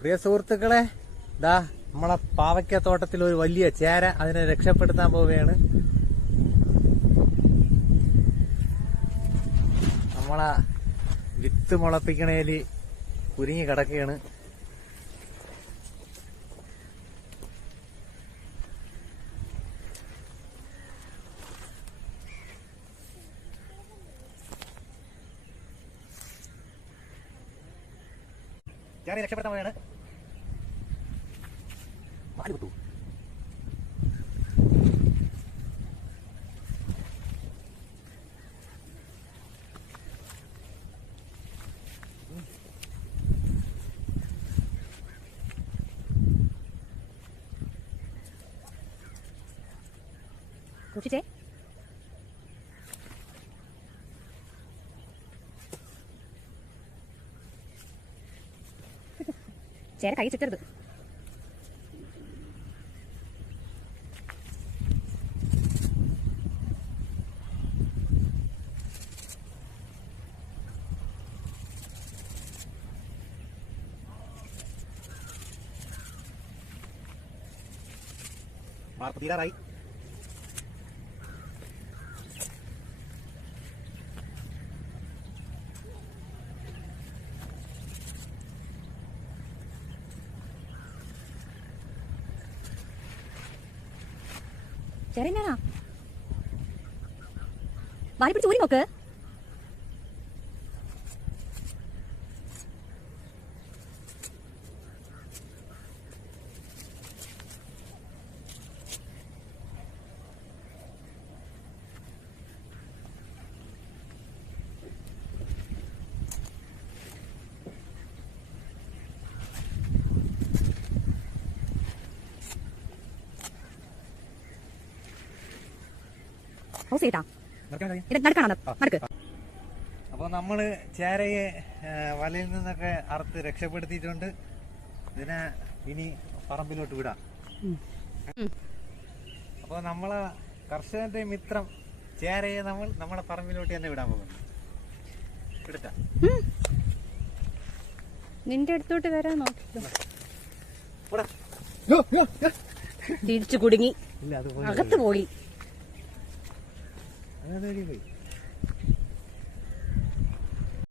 പ്രിയ സുഹൃത്തുക്കളെ ദാ നമ്മളെ പാവയ്ക്ക തോട്ടത്തിൽ ഒരു വലിയ ചേര അതിനെ രക്ഷപ്പെടുത്താൻ പോവുകയാണ്. നമ്മളെ വിത്ത് മുളപ്പിക്കണേൽ കുരുങ്ങി കിടക്കുകയാണ്. ചേരയെ രക്ഷപ്പെടുത്താൻ പോവുകയാണ് പാൽ കുത്തു സൂക്ഷിച്ചേ ചേര കൈ ചുറ്റരുത്. തീരാറായി. ചേര എന്നാണാ വാരി പിടിച്ച് ഊരി നോക്ക് ഹൗസ് ചെയ്താ നിർത്താൻ കഴിയും? നടക്കണം നടക്ക്. അപ്പൊ നമ്മൾ ചേരയെ വലയിൽ നിന്നൊക്കെ അറുത്ത് രക്ഷപ്പെടുത്തിയിട്ടുണ്ട്. ഇതിനെ ഇനി പറമ്പിലോട്ട് വിടാം. അപ്പോൾ അപ്പൊ നമ്മളെ കർഷകന്റെ മിത്രം ചേരയെ നമ്മൾ നമ്മളെ പറമ്പിലോട്ട് തന്നെ വിടാൻ പോകുന്നു. എടുത്ത? നിന്റെ അടുത്തോട്ട് വരാൻ നോക്കിക്കോ തിരിച്ചു കുടുങ്ങി. അകത്ത് പോയി. അത് പോയി